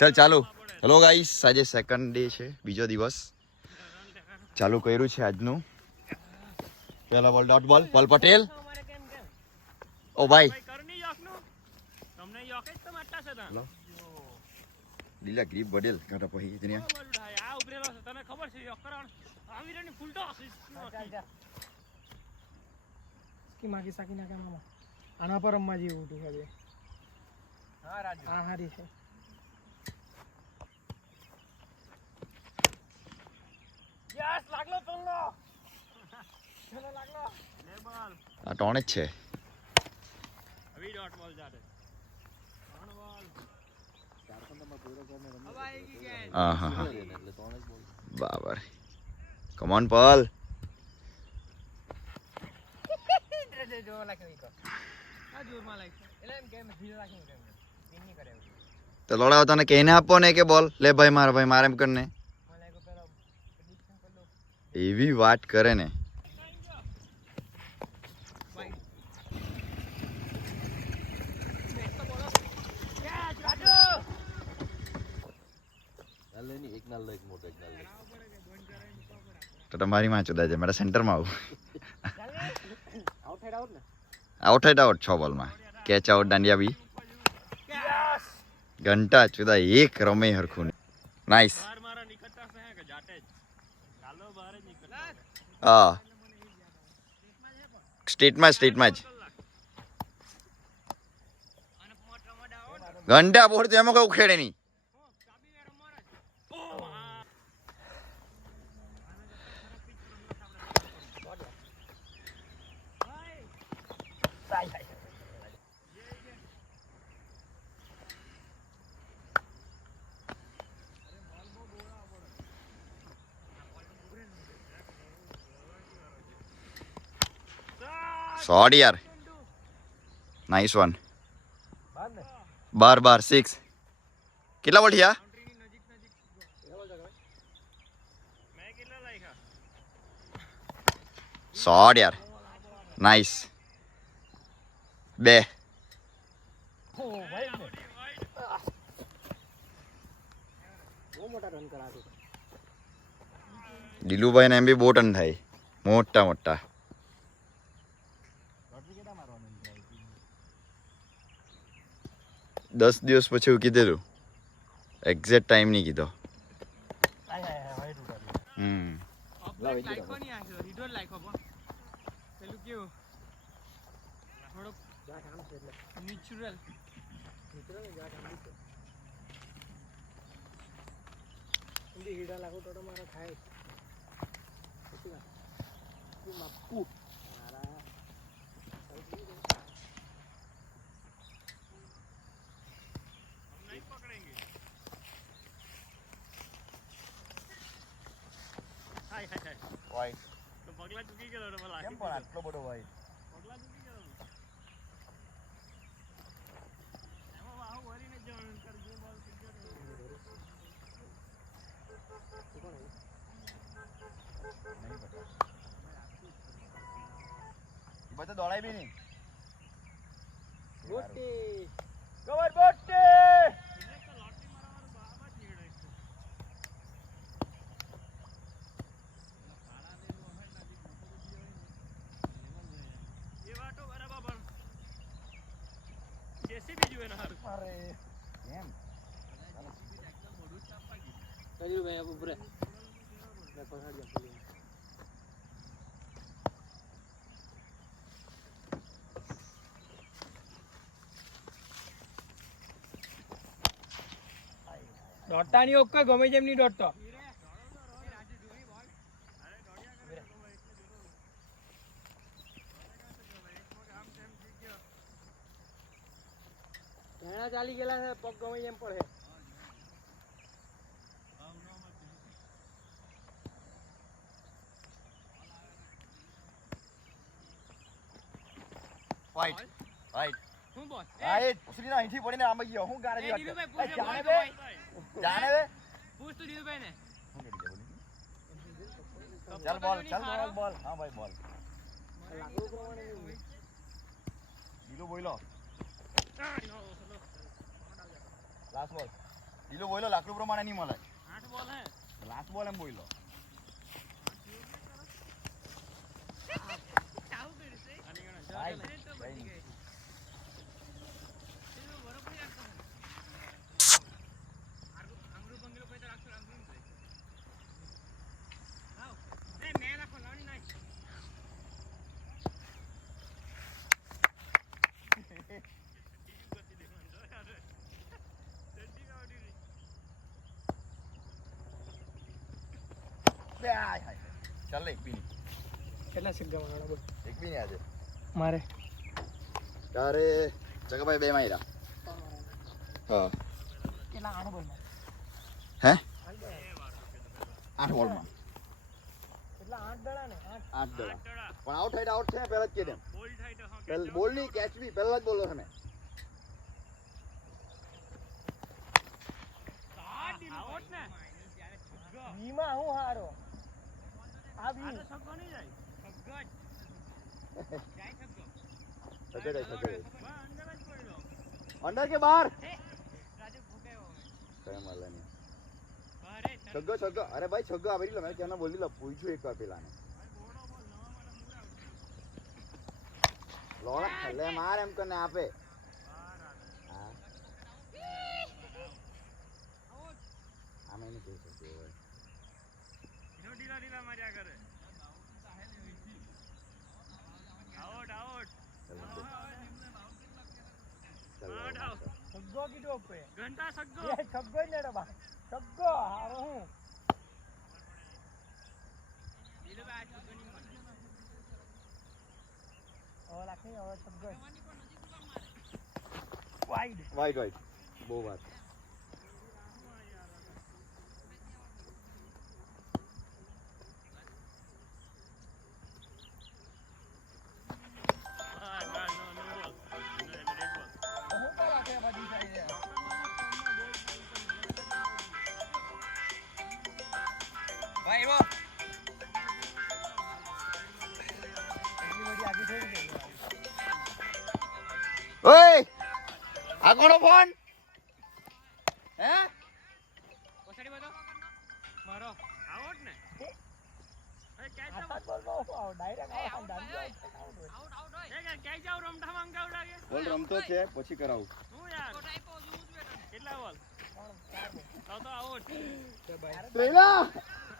ચાલ ચાલુ. Hello guys, આજે સેકન્ડ ડે છે, બીજો દિવસ ચાલુ કર્યું છે આજનું. પહેલા બોલ ડોટ બોલ પલ પટેલ. ઓ ભાઈ લીલા ગ્રીપ બડેલ કાંટા પછી તને ખબર છે માગી સાકી નાખે મામા આના પર રમવા જેવું હતું હવે. હા રાજુ હા હારી છે. યસ લાગલો તોલો ચલો લાગલો લે બોલ આ ટોણ જ છે. હવે ડોટ બોલ જાડે ટોણ બોલ ચારખંડ માં પૂરો કરને રમી હવે આઈ ગઈ હા હા હા એટલે ટોણ જ બોલ બરાબર. કમ ઓન પલ જો લાગે કો આ જોરમાં લાગે એટલે એમ કેમ ધીરે રાખીને કેમ પિન ની કરે તો લોડા તને કહીને આપો ને કે બોલ લે ભાઈ મારે એમ કરને મને કો પેલો પ્રેડિક્શન કર લો એવી વાત કરે ને. તો તમારી માં ચુદા છે મારા સેન્ટરમાં આવું. આઉટ આઉટ 6 બોલમાં કેચ આઉટ દાંડિયા બી ઘંટા ચુદા એક રમે હરખું. નાઈસ. હા સ્ટેટમાં જ ઘંટા બોર્ડ તો એમાં કોઈ ઉખેડે નહીં. શોર્ટ યાર. Nice one. 12 6. કેટલા બોલ થયા? શોર્ટ યાર. નાઇસ. 2. દિલુભાઈ ને એમ બી બહુ ટન થાય મોટા. દસ દિવસ પછી એવું કીધેલું, એક્ઝેક્ટ ટાઈમ નહીં કીધો. હીડા લાગો તો મારા થાય પગલા ચૂકી ગયો કેમ પણ આટલો બધો ભાઈ પગલા ચૂકી ગયો એમાં વાહ વરીને જવાનું કર જે બોલ કિધર નહીં પતા એ બધું દોડાય બી નહીં. બોટી કવર બોટી દોડતાની ઓકે ગમે જેમ નહીં દોડતો. ચાલી ગયેલા છે પગ ગમે જેમ પડે. રાઈટ હું બોલ રાઈટ ઉસરીના અહીંથી પડીને આમ ગયો. હું ગારે વાત કર જાણે બે પૂછ તું દીલુભાઈ ને. ચાલ બોલ હા ભાઈ બોલ દીલુ બોલો લાસ્ટ બોલ ઢીલો બોલ્યો લાકડું પ્રમાણે નહીં મળે 8 બોલ હે લાસ્ટ બોલ એમ બોલ્યો ભાઈ કઈ નહીં. બે આય હાય ચાલ એક બી નહીં કેટલા છગ્ગા મારવાના બોલ એક બી નહીં આજે મારે તારે જગાભાઈ બે માર્યા હા કેટલા 8 બોલ હે 8 બોલમાં કેટલા 8 દડા ને 8 દડા પણ આઉટ થાય આઉટ છે પહેલા જ કે દેમ બોલ ની કેચ બી પહેલા જ બોલો તમે બીમાં હું હારો આ બી अंडर के बाहर કઈ મળે નહીં છગ્ગો છગ્ગો અરે ભાઈ છગ્ગો આવી લો મેં ક્યાં બોલી લો પૂછ્યું એક વાર પેલાને લોડા લે માર એમ કરીને આપે હા આમે નહીં કહી શકતો હોય ઢીલા માર્યા કરે આઉટ આઉટ છગ્ગો કીધો પે ઘંટા સગ્ગો એ છગ્ગો જ નડો બા છગ્ગો હારો હું ઓ લાખી ઓ છગ્ગો વાઈડ વાઈટ વાઈટ બહુ વાત ભાઈ વો એટલી બધી આગી થોડી ગઈ ઓય આ કોનો ફોન હે ઓસડી બતો મારો આઉટ ને એ કેચ આ સાત બોલ નો ડાયરેક્ટ આઉટ એ કેચ જાવ રમતા માંગાવ લાગે બોલ રમતો છે પછી કરાવું હું યાર કેટલા બોલ તો આઉટ ત્રેલા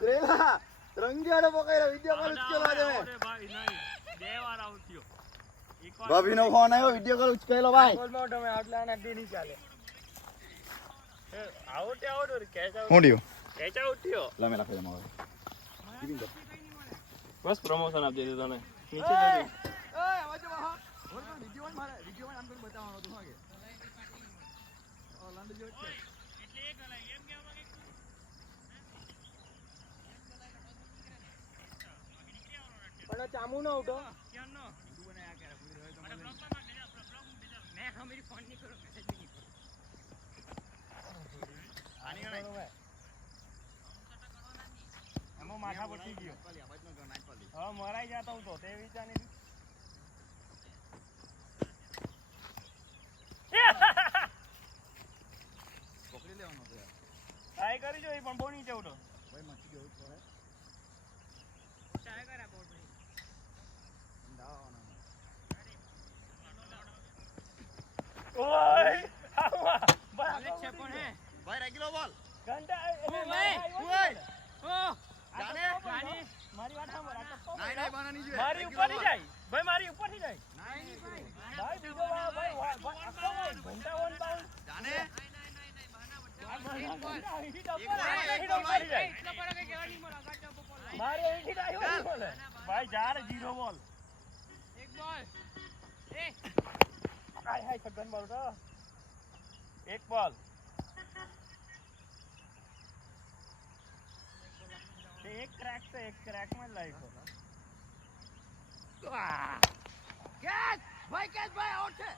ત્રેલા રંગિયાડો પકડ્યો વિડિયો કોલ ઉચકેલો આજે અરે ભાઈ નહીં બે વાર આઉટ થયો એક વાર ભાભીનો ફોન આવ્યો વિડિયો કોલ ઉચકેલો ભાઈ બોલ માં તમે આટલા ના ડી ચાલે આઉટ આઉટ કેચ આઉટ હું ડિયો કેચ આઉટ થયો લમે લાખે જમા બસ પ્રમોશન આપી દીધું તને નીચે જજો ઓય આવાજ બહાર બોલ વિડિયો મારે વિડિયો માં આમ કરીને બતાવવાનો તો હાગે ઓ લાંડ જો છે એટલે એક ગલાય એમ કેવા કે પણ ચામુ ન ઉઠો ક્યાં નો હિન્દુ ને આ કરે પૂરી હોય તો મને બ્લોક માં મેં હમેરી ફોન નહીં કરો મેસેજ નહીં કરો આની ગણાય એમો માથા પર થઈ ગયો હા મરાઈ જાતો હું તો તે વિચારની પકડી લેવાનો તો યાર ટ્રાય કરી જો એ પણ બહુ નીચે ઉઠો ભાઈ મચી ગયો થોડે ટ્રાય કરા બોલ ભાઈ ઓય આવા બરાબર છે પણ હે ભાઈ રેગ્યુલર બોલ ઘંટા ઓય ઓ જાને મારી વાત સાંભળ આ ટપ્પો નાઈ નાઈ બાના નહીં મારી ઉપર થી જાય ભાઈ મારી ઉપર થી જાય નાઈ નહીં ભાઈ ભાઈ બીજો ભાઈ ઘંટા ઓન બાઉન્ડ જાને મારે અહીંથી આવ્યો બોલે ભાઈ જાર જીરો બોલ એક બોલ એ હાય હાય સગન બોલ તો એક બોલ એક ક્રેક છે એક ક્રેક માં લાઈફ કેચ ભાઈ આઉટ છે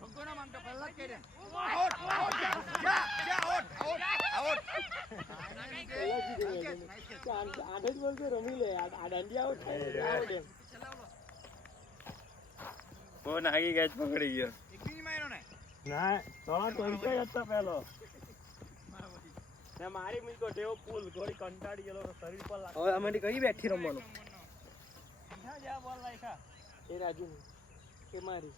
છગ્ગોના માંગતો પહેલા જ કહી દે આઉટ આઉટ જા જા આઉટ આઉટ આઉટ આઠ જ બોલ રમી લે આ દાંડિયા આઉટ આઉટ એમ ફોન આગી કેચ પકડી ગયો એક બી માર્યો ને ના થોડા તો વિકેટ હતો પેલો ને મારી મૂકો ટેવો ફૂલ થોડી કંટાળી ગયેલો તો શરીર પર લાગે હવે અમે કઈ બેઠી રમવાનું ક્યાં જ્યાં બોલ લાગ્યા એ રાજુની એ મારી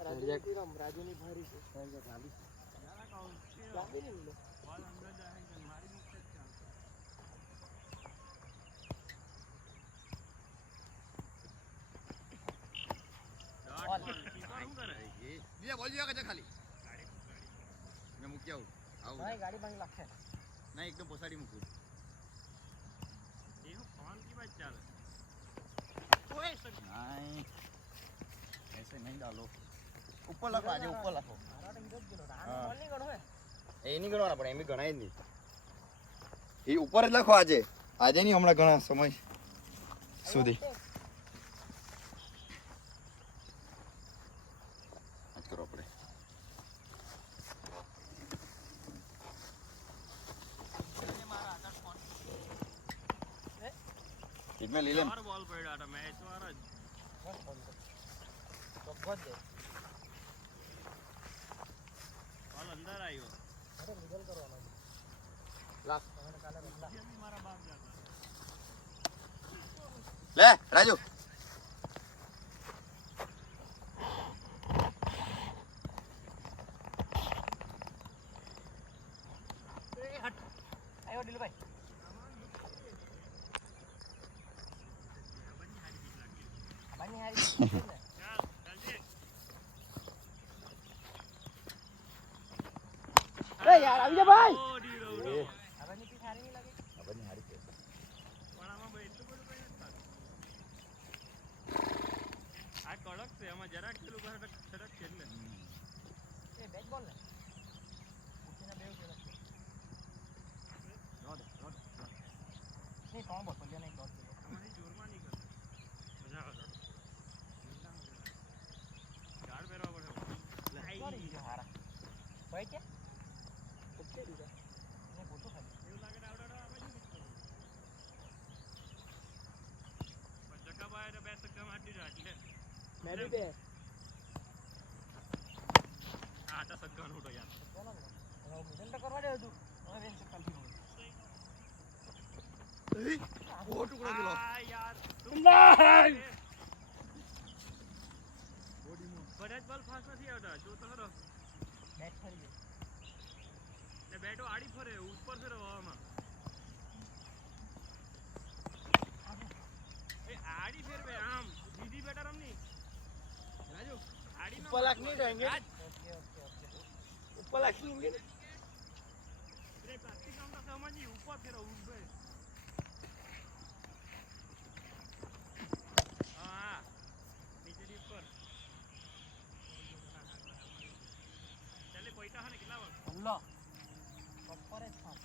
રાજુની રમ રાજુની ભારી છે ચાલી જરા કહું ચાલી ને લે. બોલ અંદર જાય કે મારી મૂકે જ ચાલશે ડોટ બોલ કીપર શું કરે બીજા બોલ જેવા કે ખાલી મેં મૂકી આવું આવું ગાડી ભાંગી લાગશે ના એકદમ પોસાડી મૂકું એ હું ફોન की बात ચાલે ઓય સર नहीं ऐसे नहीं डालो ऊपर रखो आज ऊपर रखो બોલ નહીં ગણો હે એ નહીં ગણવાના પણ એમ ગણાય જ નહીં એ ઉપર જ લખો આજે આજે નહીં હમણાં ઘણા સમય સુધી આજ કરો આપણે इसमें ले ले ચાર બોલ પડ્યા હતા મેચ વાળા જ ચોખ્ખો જ દે બોલ અંદર આવ્યો અરે મિડલ કરવાનો લાખ તમે કાલે રમલા જેમ મારા બાપ જાતા ले राजू આયો દિલભાઈ બાની હારી ચાલ ચાલજે એ યાર આવી જા ભાઈ ઓ ડીરો ઉડો હવાની પીઠ હારી નહીં લાગે अब नहीं हारी के પણ આમાં ભાઈ એટલું બધું કઈ નથી થતું. આ કડક છે આમાં જરાક પેલું કડક છે એટલે એ બેટ બોલ ને ઉઠીને બેવ છે નહીં કોણ બોલ પલ્યા નહીં ડોટ બોલ આમાંથી જોરમાં નહીં કરતો મજા આવે ગાડ પહેરવા પડે સોરી જો હારા ભાઈ કે ઓકે દીધા ને ફોટો ખાલી એવું લાગે ને આવડે આ બાજુ જ કરવું. પણ ચકાભાઈ તો બે ચક્કા મારી દીધા એટલે મેં બી બે આ તો સગ્ગાનું ઉઠો યાર બોલો ને હવે મિડલ તો કરવા દે તું હવે બેન સક્કલ થી वो टुकड़ा दिलो આ યાર નહીં બધા જ બોલ ફાસ્ટ નથી આવતા જો તો ખરો બેટ ફરી ગયો ને બેટો આડી ફરે ઉપર ફરે હવામાં એ આડી ફેરવે આમ બીજી બેટા રમની રાજુ આડી નો ઉપર લાખ નહીં રહેંગે આજ ઓકે ઓકે ઓકે ઉપર લાખ નહીં રહેંગે રે પ્લાસ્ટિક આમ તો સમજી ઉપર ફેરો ઉભે હા નીચેની ઉપર ચાલે કોઈટા હને કેટલા વાર અલ્લાહ ઉપર જ થામ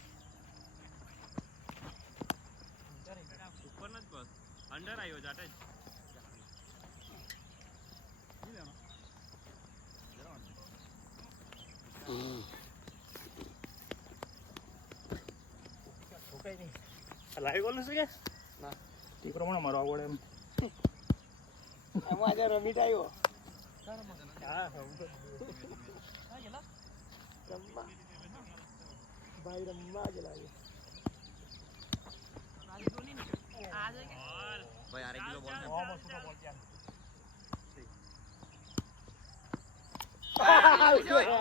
નીચે રે ઉપર ન જ બસ અંડર આવ્યો જાટે જ ઠોકાઈ નહીં લાઈવ બોલ છે કે ના એ પ્રમાણે મારો આવડે એમ એમાં આજે રમીટ આવ્યો હા રમવા ભાઈ રમવા જ લાગે भाई आरे किलो बॉल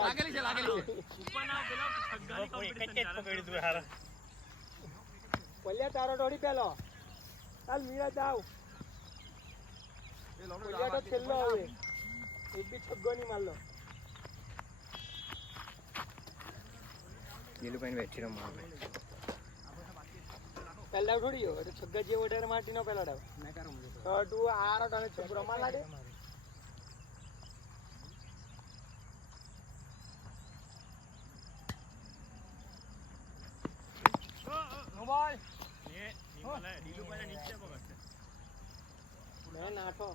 लागेली છે ઉપર ના પેલો સગ્ગાની કોમ્પિટિશન ચાલે છે હારા પલ્યા તારો દોડી પેલો ચાલ મીરા જાવ પલ્યા તો છેલ્લો હવે એક બી છગ્ગો નહીં મારલો નીલુભાઈ બેઠી રમવા પહેલા થોડી ગયો એટલે છગ્ગા જે ઓર્ડર માટી નો પેલા ડાવ તો તું આરો તને છગ્ગો રમવા લાગે નો બોલ એ નિમલે ડીલુ પર નીચે પકડશે મેં નાઠો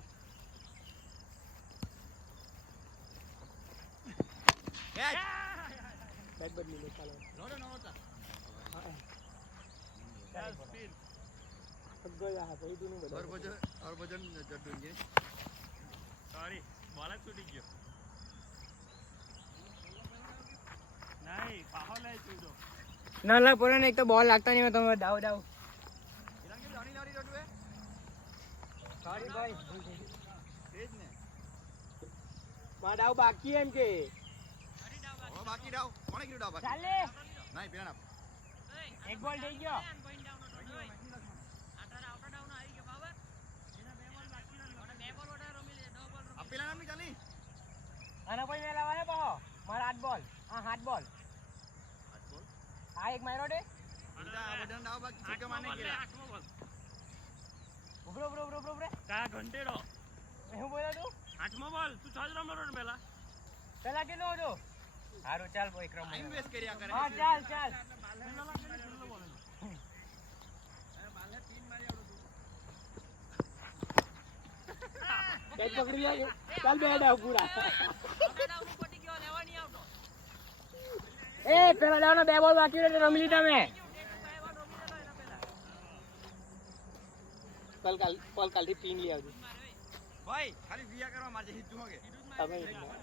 બેટ બદલી લે ચાલો ચાલ સ્પીન છગ્ગો જા ભાઈ તું નહીં और બધા वजन जड्डूंगे સોરી બોલ જ છૂટી ગયો નહીં પાહો લે ચૂડો ના પોરે ને એક તો બોલ લાગતા નહીં હોય તમે ડાવ ડાવ સોરી ભાઈ માં ડાવ બાકી એમ કે બાકી ડાવ કોણે કીધું ડાવ બાકી ચાલે નહીં પેલા એક બોલ થઈ ગયો પેલા નામ ચાલી આના કોઈ મેલાવા હે બહો મારા 8 બોલ હા 7 બોલ આ એક મારો દે બધા ડાવ બાકી છે કે માને કેલા ઉભરો કા ઘંટેડો હું બોલ્યો તું 8મો બોલ તું 6 રમવાનો ને પેલા પેલા કેટલો હતો હારું ચાલ ભાઈ ક્રમ ટાઈમ વેસ્ટ કર્યા કરે હા ચાલ ચાલ કેચ પકડી લે ચાલ બે ડાવ પૂરા એ પેલા ડાવ ના બે બોલ બાકી રહે રમી લીધા મેં કલ કાલથી પીન લઈ આવજો ભાઈ ખાલી વિયા કરવા મારજે હિટ હોગે તમે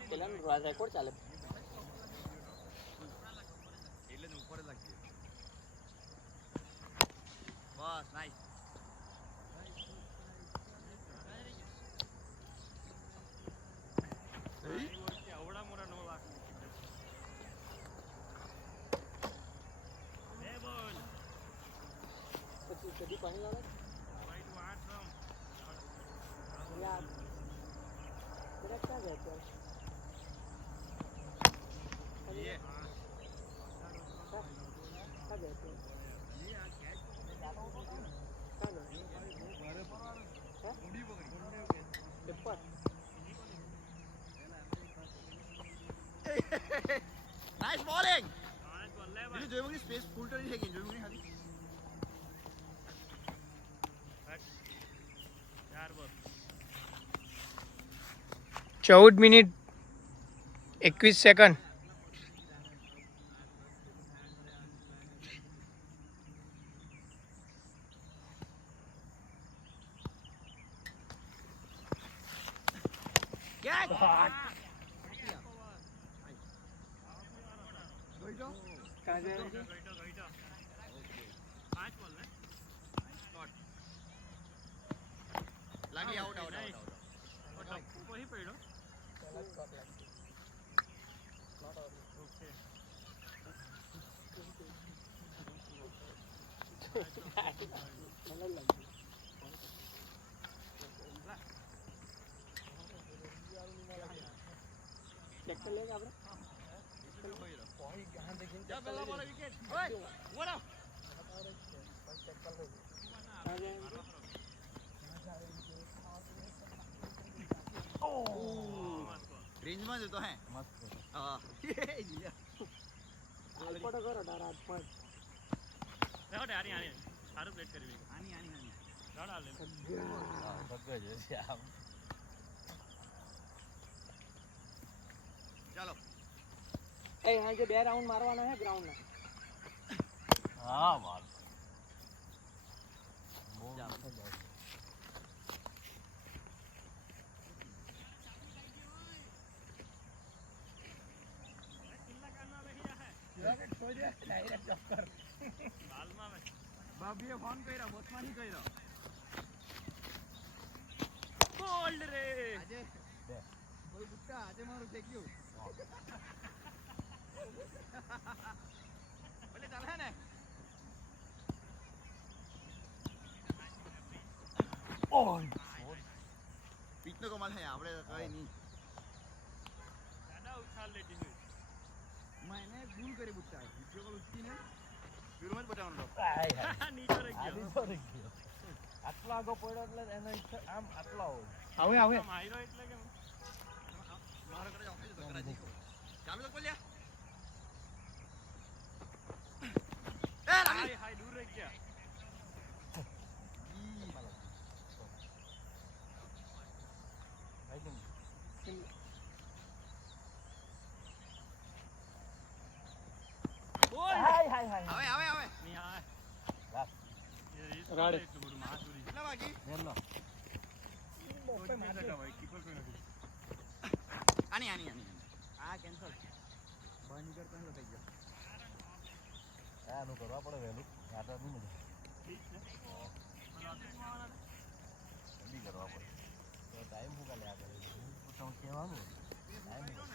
પેલા રેકોર્ડ ચાલે એટલે ને ઉપર જ લાગી બસ નાઈસ આવડા મોટા 9 લાખ બે બોલ પછી કદી પાણી આવે ભાઈ તું 8 રમ યાર મેરા ક્યાં ગયા ચાલ ये ક્યાં ગયા ચાલ પેપર નાઈસ બોલિંગ આજ બોલ લે બીજું જોયું કે સ્પેસ ફૂલ તો નહીં છે કે જોયું નહીં ખાલી 4 બોલ 14 મિનિટ 21 સેકન્ડ કેચ ક્યાં જાય ગઈટો 5 બોલ ને લાગી આઉટ આઉટ નહીં. આઉટ ટપ્પુ પછી પડ્યો ઓકે ટ્રેક્ટર લઈ આપણે જા પેલા બોલે વિકેટ ઓય વોરા રેન્જ માં જતો હે મસ્ત હા આલ્પોટો કરો તારા હાથ પર લેવો તે આની સારું પ્લેટ કરી આની આની આની રાડા લે ચાલો એ હા જે 2 રાઉન્ડ મારવાના હે ગ્રાઉન્ડ ના હા બોલ ભાભીએ ફોન કર્યો બોસમાં નહીં કર્યો બોલ રે આજે બોલ બુટ્ટા આજે મારું થઈ ગયું બોલે ચાલે ને પીચનો કમાલ હે આપણે કઈ નહીં દાદા ઉછાલ લેતી હોય मैंने भूल करी बुट्टा वीडियो कॉल उसकी ने फिर मत बताओ નીચે રહી ગયો આટલો આગો પડ્યો એટલે એનો આમ આટલો આવે આવે માયરો એટલે કે મારો કરે ઓફિસ તો કરાજી ચાલુ તો બોલ્યા એ લાગી હાય હાય દૂર રહી ગયા બોલ હાય હાય હાય આવે આવે આવે ની હાય રાડે. એટલું બધું મહાસુરી કેટલા વાગી આની આની આની આ કેન્સલ બંધ કરતો તો થઈ ગયો આનું કરવા પડે વહેલું આટા નહીં મજા જલ્દી કરવા પડે ટાઈમ શું કાલે આગળ કહેવાનું ટાઈમ